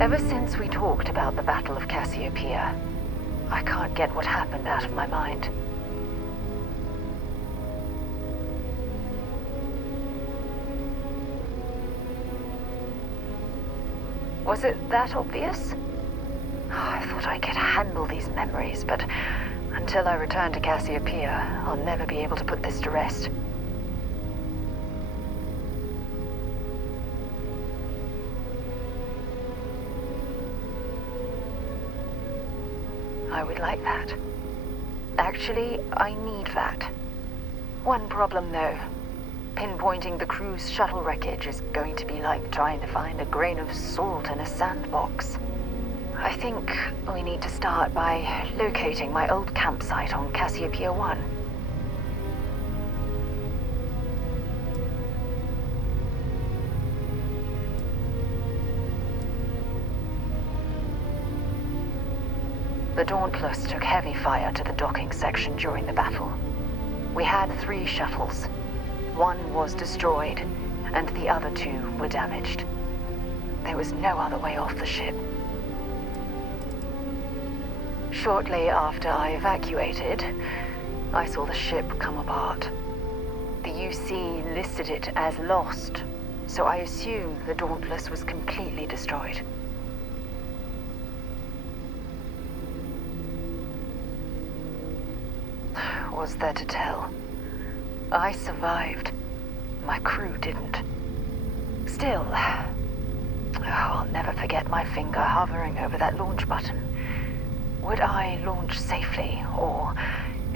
Ever since we talked about the Battle of Cassiopeia, I can't get what happened out of my mind. Was it that obvious? I thought I could handle these memories, but until I return to Cassiopeia, I'll never be able to put this to rest. I would like that. Actually, I need that. One problem, though. Pinpointing the crew's shuttle wreckage is going to be like trying to find a grain of salt in a sandbox. I think we need to start by locating my old campsite on Cassiopeia 1. The Dauntless took heavy fire to the docking section during the battle. We had 3 shuttles. One was destroyed, and the other 2 were damaged. There was no other way off the ship. Shortly after I evacuated, I saw the ship come apart. The UC listed it as lost, so I assume the Dauntless was completely destroyed. Was there to tell? I survived. My crew didn't. Still, I'll never forget my finger hovering over that launch button. Would I launch safely, or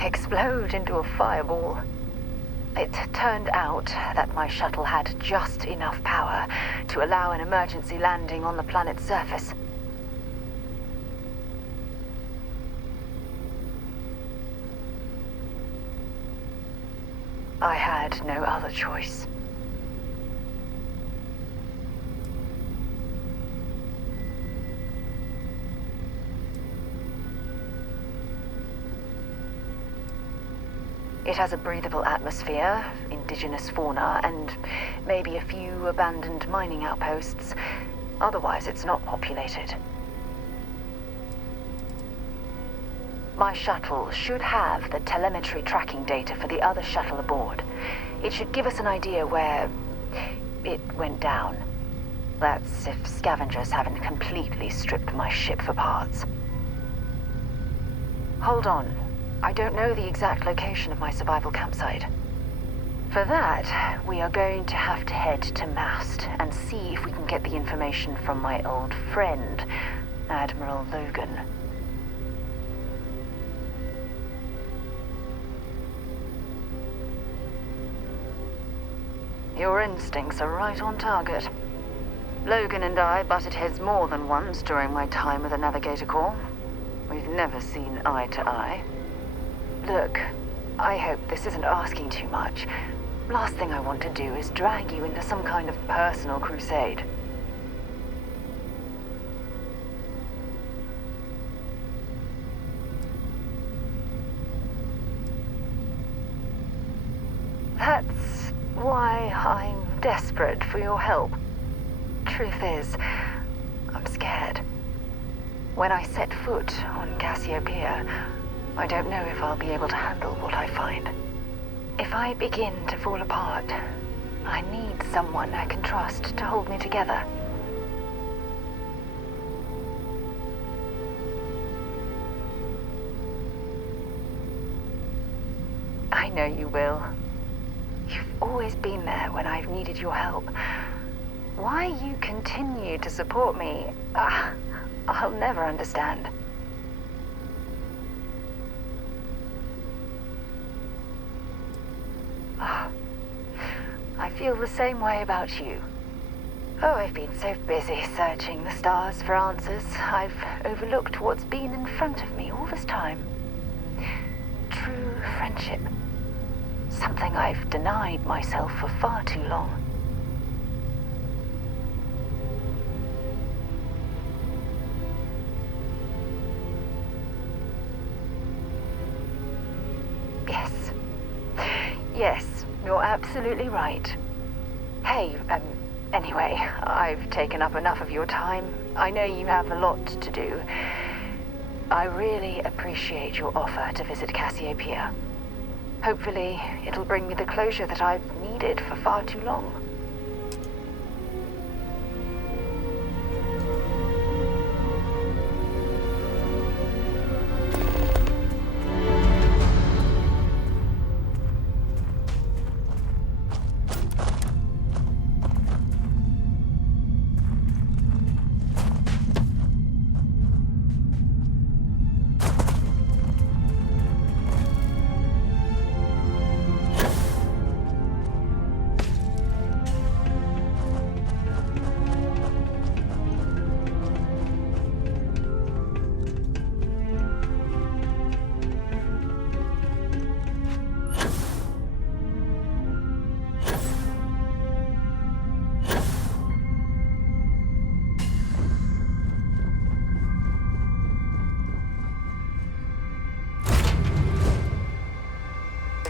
explode into a fireball? It turned out that my shuttle had just enough power to allow an emergency landing on the planet's surface. I had no other choice. It has a breathable atmosphere, indigenous fauna, and maybe a few abandoned mining outposts. Otherwise, it's not populated. My shuttle should have the telemetry tracking data for the other shuttle aboard. It should give us an idea where it went down. That's if scavengers haven't completely stripped my ship for parts. Hold on. I don't know the exact location of my survival campsite. For that, we are going to have to head to Mast and see if we can get the information from my old friend, Admiral Logan. Your instincts are right on target. Logan and I butted heads more than once during my time with the Navigator Corps. We've never seen eye to eye. Look, I hope this isn't asking too much. Last thing I want to do is drag you into some kind of personal crusade. That's why I'm desperate for your help. Truth is, I'm scared. When I set foot on Cassiopeia, I don't know if I'll be able to handle what I find. If I begin to fall apart, I need someone I can trust to hold me together. I know you will. You've always been there when I've needed your help. Why you continue to support me, I'll never understand. I feel the same way about you. Oh, I've been so busy searching the stars for answers, I've overlooked what's been in front of me all this time. True friendship. Something I've denied myself for far too long. Yes, you're absolutely right. Hey, Anyway, I've taken up enough of your time. I know you have a lot to do. I really appreciate your offer to visit Cassiopeia. Hopefully, it'll bring me the closure that I've needed for far too long.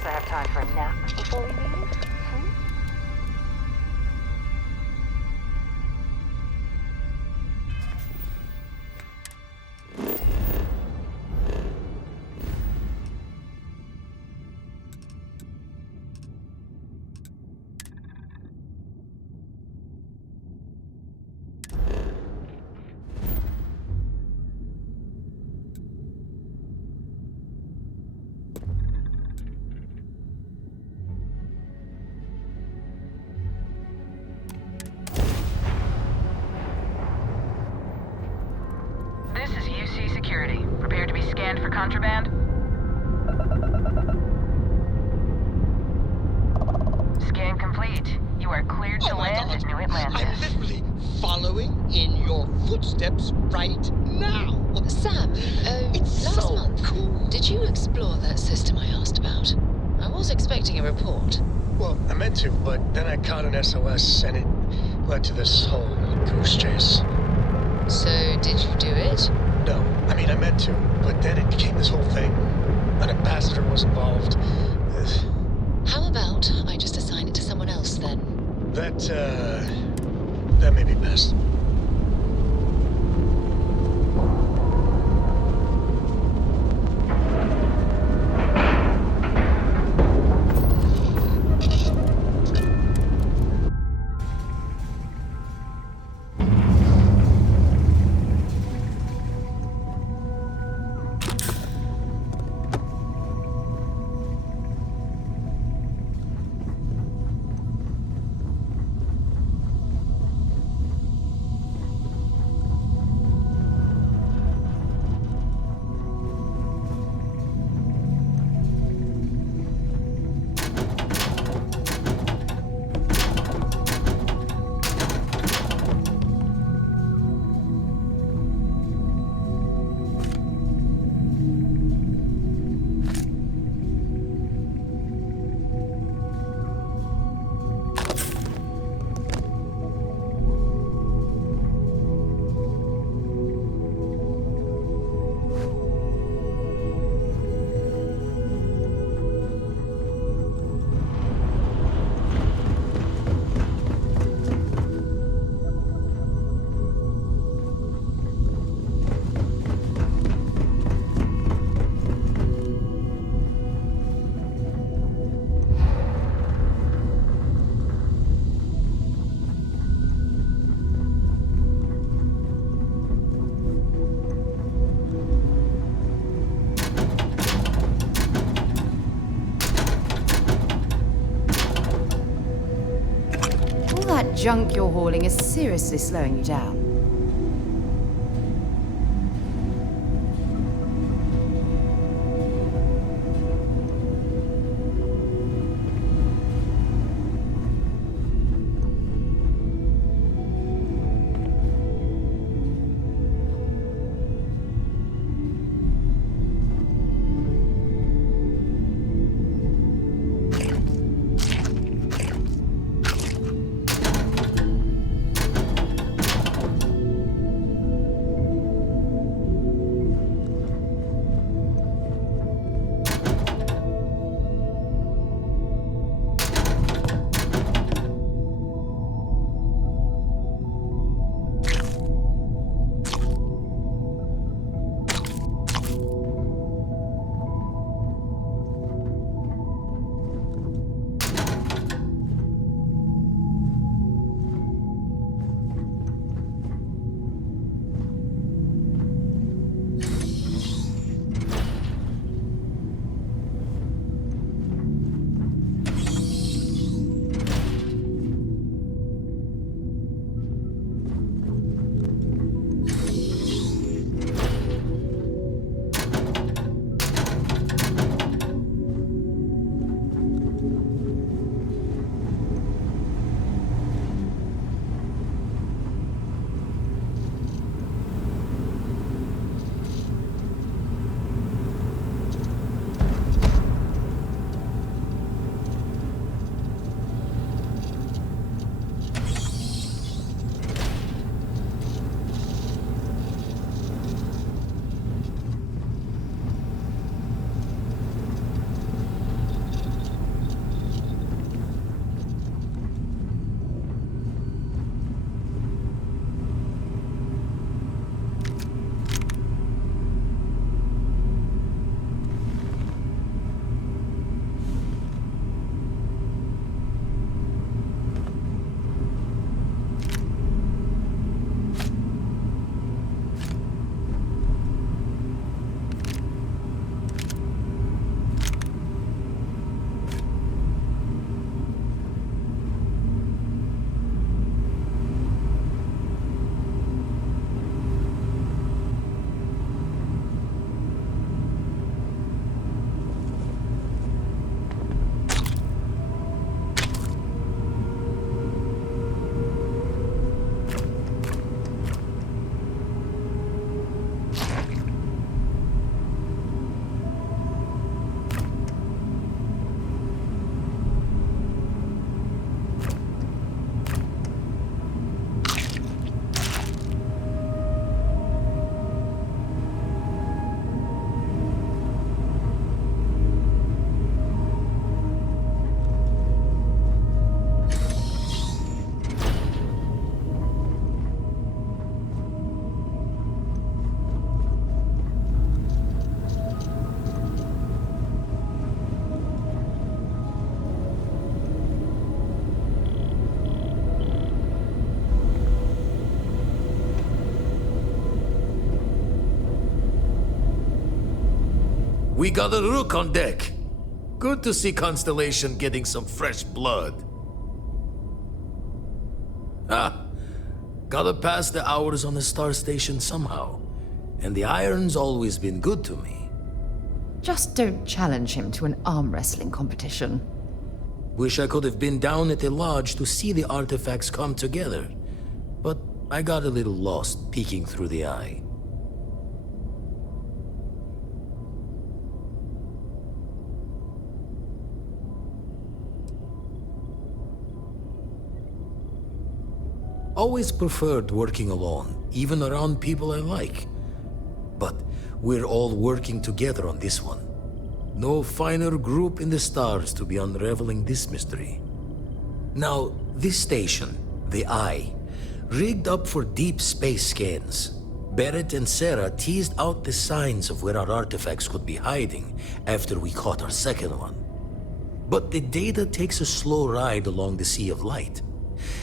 I have time for a nap before we leave. Security. Prepare to be scanned for contraband. Scan complete. You are cleared to land at New Atlantis. I'm literally following in your footsteps right now. Sam, It's last so month, cool. did you explore that system I asked about? I was expecting a report. Well, I meant to, but then I caught an SOS and it led to this whole goose chase. So, did you do it? No, I mean, I meant to, but then it became this whole thing. An ambassador was involved. How about I just assign it to someone else then? That may be best. That junk you're hauling is seriously slowing you down. We got a rook on deck. Good to see Constellation getting some fresh blood. Ah, gotta pass the hours on the star station somehow. And the iron's always been good to me. Just don't challenge him to an arm wrestling competition. Wish I could have been down at the lodge to see the artifacts come together. But I got a little lost peeking through the eye. Always preferred working alone, even around people I like. But we're all working together on this one. No finer group in the stars to be unraveling this mystery. Now, this station, the Eye, rigged up for deep space scans. Barrett and Sarah teased out the signs of where our artifacts could be hiding after we caught our second one. But the data takes a slow ride along the Sea of Light.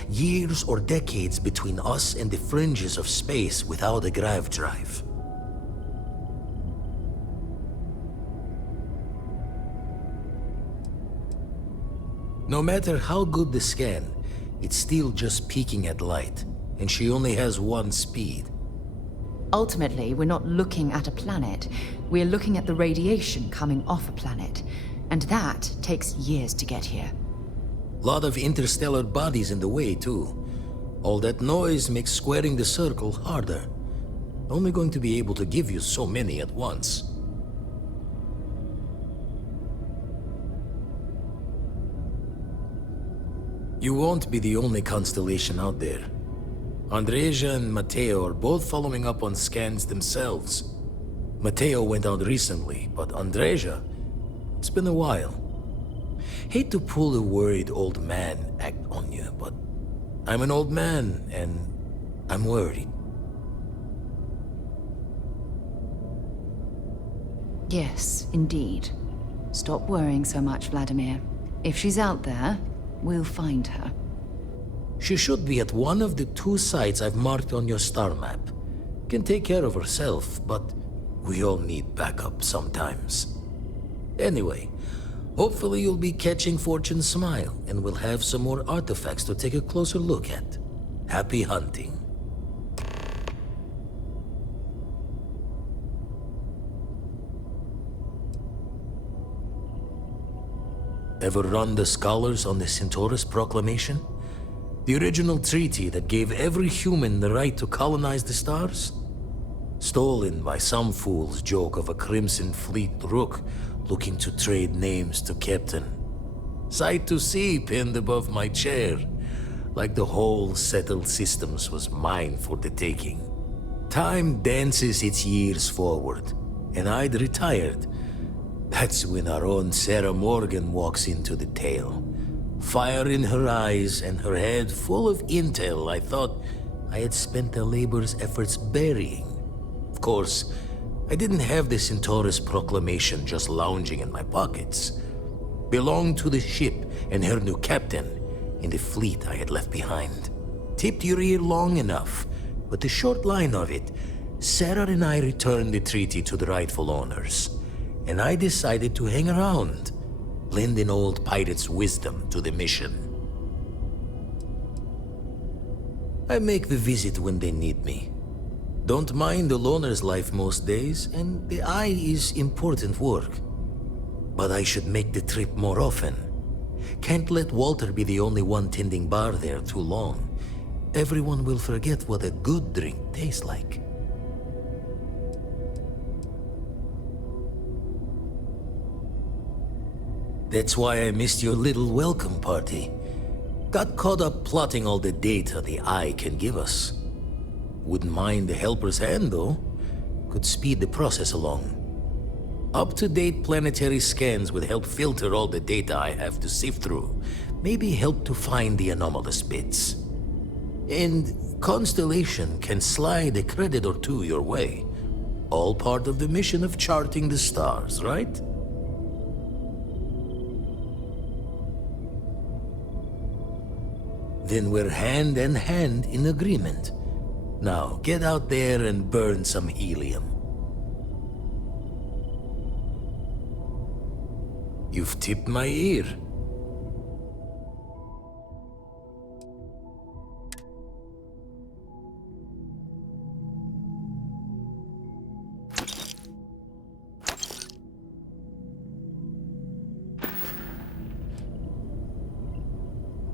Years or decades between us and the fringes of space without a grav drive. No matter how good the scan, it's still just peeking at light, and she only has one speed. Ultimately, we're not looking at a planet. We're looking at the radiation coming off a planet. And that takes years to get here. Lot of interstellar bodies in the way, too. All that noise makes squaring the circle harder. Only going to be able to give you so many at once. You won't be the only constellation out there. Andreja and Matteo are both following up on scans themselves. Matteo went out recently, but Andreja, it's been a while. Hate to pull a worried old man act on you, but I'm an old man, and I'm worried. Yes, indeed. Stop worrying so much, Vladimir. If she's out there, we'll find her. She should be at one of the 2 sites I've marked on your star map. Can take care of herself, but we all need backup sometimes. Anyway, hopefully you'll be catching Fortune's smile, and we'll have some more artifacts to take a closer look at. Happy hunting. Ever run the scholars on the Centaurus Proclamation? The original treaty that gave every human the right to colonize the stars? Stolen by some fool's joke of a Crimson Fleet rook looking to trade names to Captain. Sight to see pinned above my chair, like the whole settled systems was mine for the taking. Time dances its years forward, and I'd retired. That's when our own Sarah Morgan walks into the tale. Fire in her eyes and her head full of intel I thought I had spent a labor's efforts burying. Of course, I didn't have the Centaurus Proclamation just lounging in my pockets. Belonged to the ship and her new captain in the fleet I had left behind. Tipped your ear long enough, but the short line of it, Sarah and I returned the treaty to the rightful owners. And I decided to hang around, lend an old pirate's wisdom to the mission. I make the visit when they need me. Don't mind the loner's life most days, and the Eye is important work. But I should make the trip more often. Can't let Walter be the only one tending bar there too long. Everyone will forget what a good drink tastes like. That's why I missed your little welcome party. Got caught up plotting all the data the Eye can give us. Wouldn't mind the helper's hand, though. Could speed the process along. Up-to-date planetary scans would help filter all the data I have to sift through. Maybe help to find the anomalous bits. And Constellation can slide a credit or two your way. All part of the mission of charting the stars, right? Then we're hand in hand in agreement. Now, get out there and burn some helium. You've tipped my ear.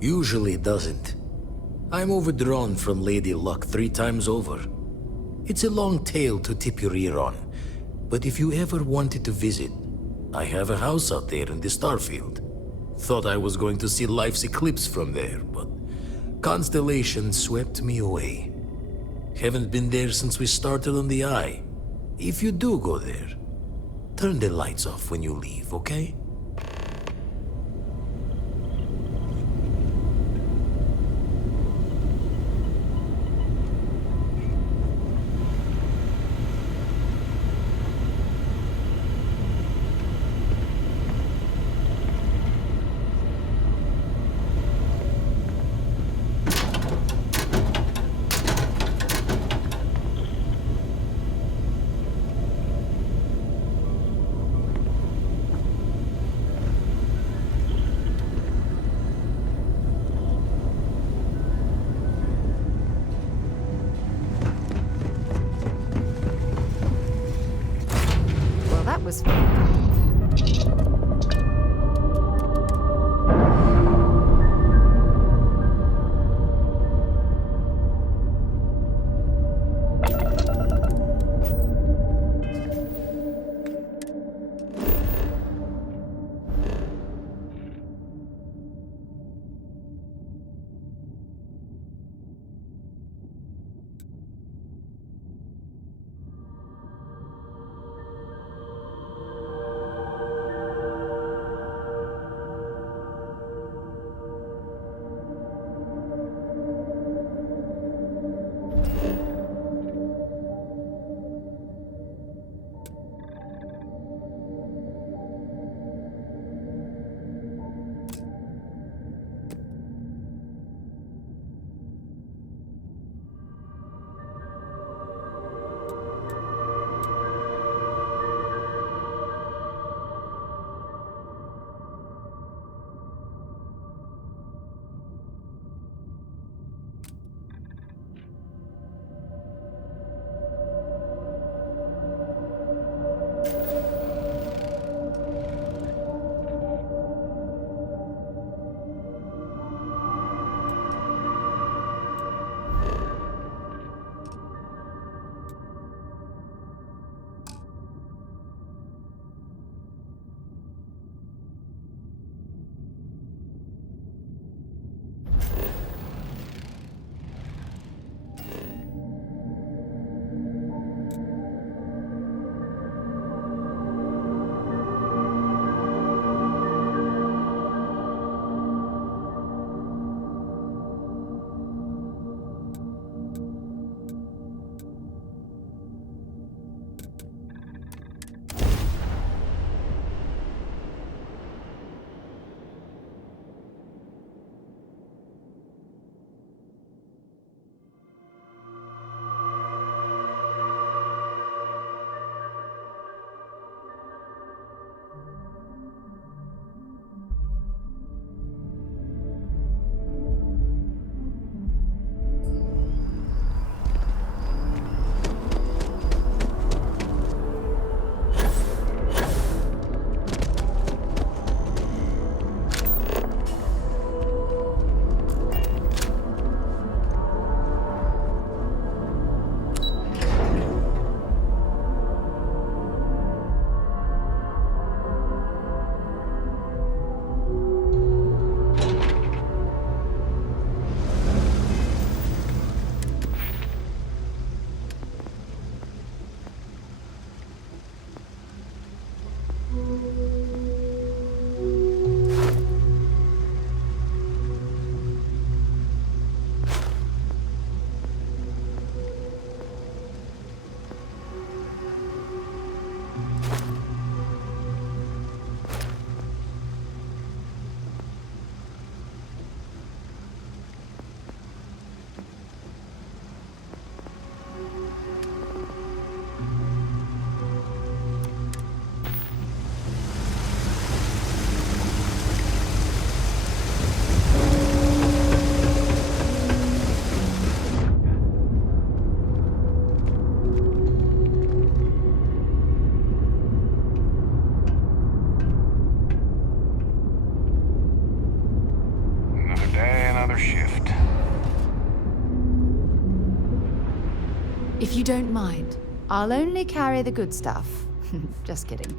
Usually doesn't. I'm overdrawn from Lady Luck 3 times over. It's a long tale to tip your ear on, but if you ever wanted to visit, I have a house out there in the Starfield. Thought I was going to see life's eclipse from there, but constellation swept me away. Haven't been there since we started on the Eye. If you do go there, turn the lights off when you leave, okay? another shift. If you don't mind, I'll only carry the good stuff. Just kidding.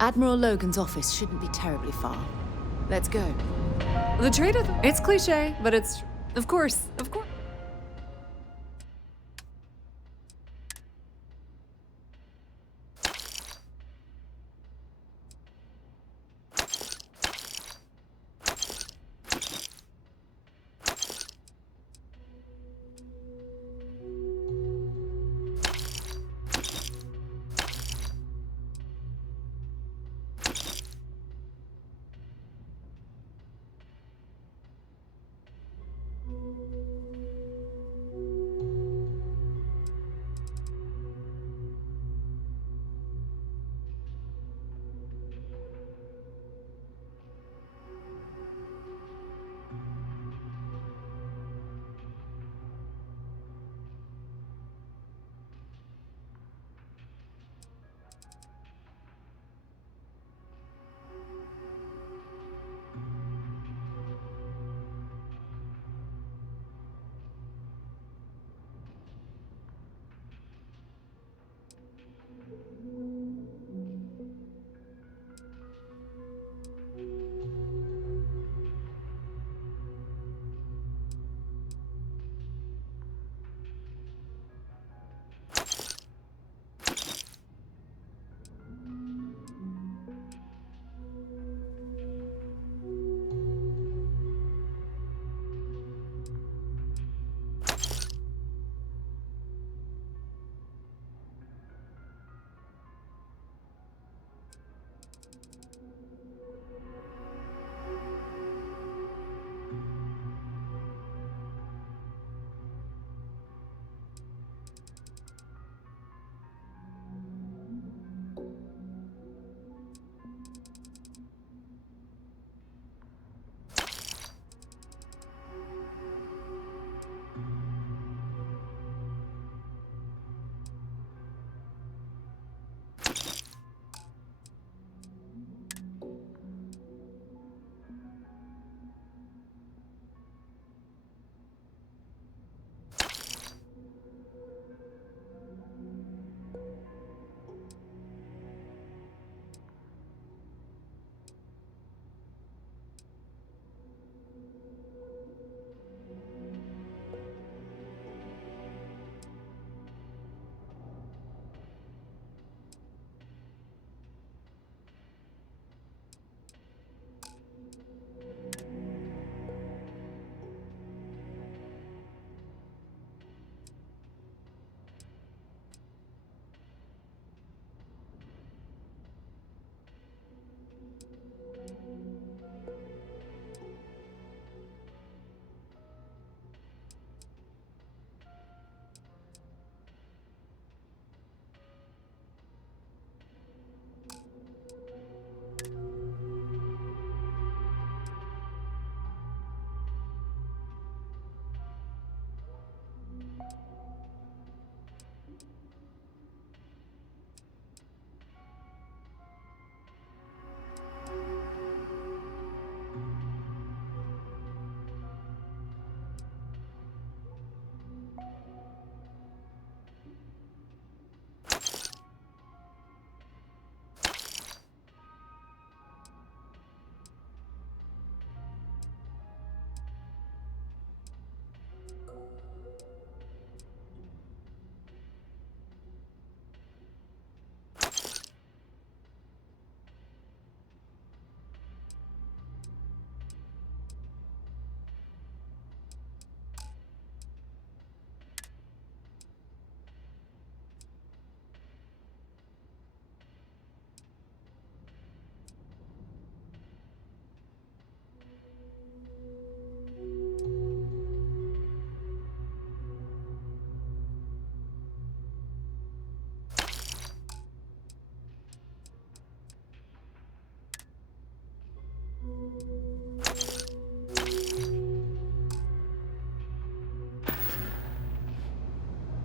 Admiral Logan's office shouldn't be terribly far. Let's go. The trade-off, it's cliche, but it's, of course.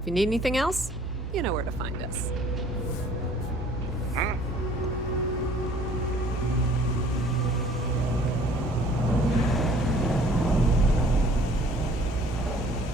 you need anything else, you know where to find us.